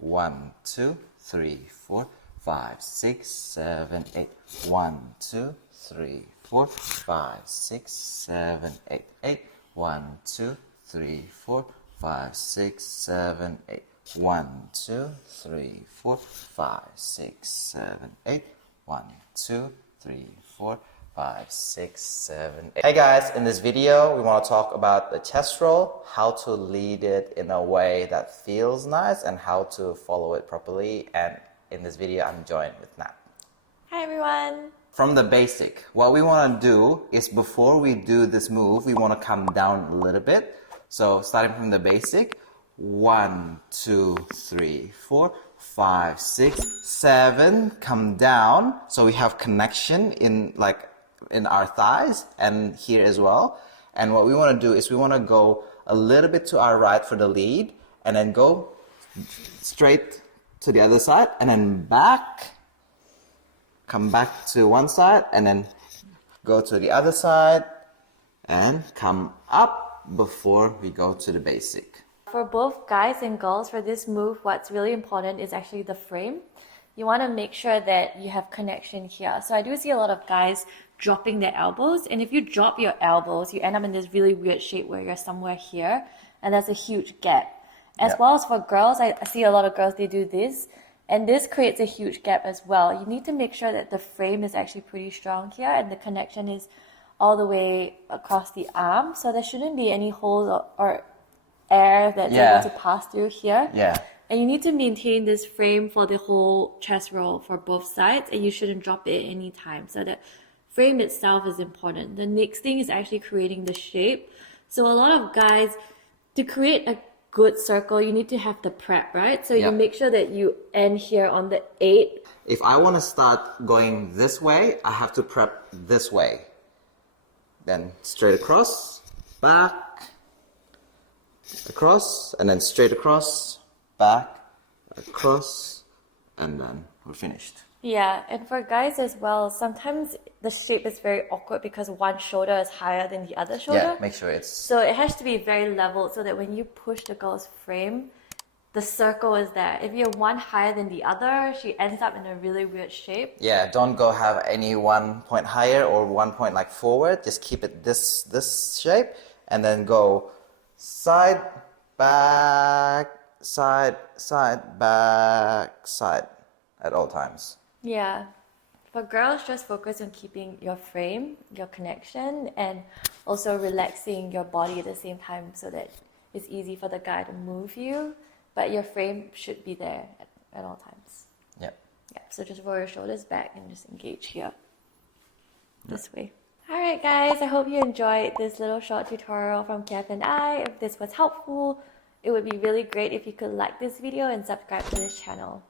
1, 2, 3, 4, 5, 6, 7, 8. 1, 2, 3, 4, 5, 6, 7, 8. 8. 1, 2, 3, 4, 5, 6, 7, 8. 1, 2, 3, 4, 5, 6, 7, 8. 1, 2, 3, 4, 5, 6, 7, 8. Hey guys, in this video we want to talk about the chest roll, how to lead it in a way that feels nice and how to follow it properly. And in this video I'm joined with Nat. Hi everyone! From the basic, what we want to do is before we do this move, we want to come down a little bit. So starting from the basic, 1, 2, 3, 4, 5, 6, 7, come down. So we have connection in our thighs and here as well. And what we want to do is we want to go a little bit to our right for the lead and then go straight to the other side and then back, come back to one side and then go to the other side and come up before we go to the basic. For both guys and girls, for this move, what's really important is actually the frame. You want to make sure that you have connection here. So I do see a lot of guys dropping their elbows, and if you drop your elbows, you end up in this really weird shape where you're somewhere here, and there's a huge gap. As well as for girls, I see a lot of girls, they do this, and this creates a huge gap as well. You need to make sure that the frame is actually pretty strong here, and the connection is all the way across the arm, so there shouldn't be any holes or air that's able to pass through here. And you need to maintain this frame for the whole chest roll for both sides, and you shouldn't drop it any time. So the frame itself is important. The next thing is actually creating the shape. So a lot of guys, to create a good circle, you need to have the prep, right? So you make sure that you end here on the 8. If I want to start going this way, I have to prep this way. Then straight across, back, across, and then straight across, back, across, and then we're finished. Yeah, and for guys as well, sometimes the shape is very awkward because one shoulder is higher than the other shoulder. Yeah, make sure it's... So it has to be very level so that when you push the girl's frame, the circle is there. If you're one higher than the other, she ends up in a really weird shape. Yeah, don't go have any 1 point higher or 1 point like forward. Just keep it this shape and then go side, back, side, side, back, side at all times. Yeah. For girls, just focus on keeping your frame, your connection, and also relaxing your body at the same time so that it's easy for the guy to move you, but your frame should be there at all times. Yep. Yeah, so just roll your shoulders back and just engage here. This way. Alright guys, I hope you enjoyed this little short tutorial from Kev and I. If this was helpful, it would be really great if you could like this video and subscribe to this channel.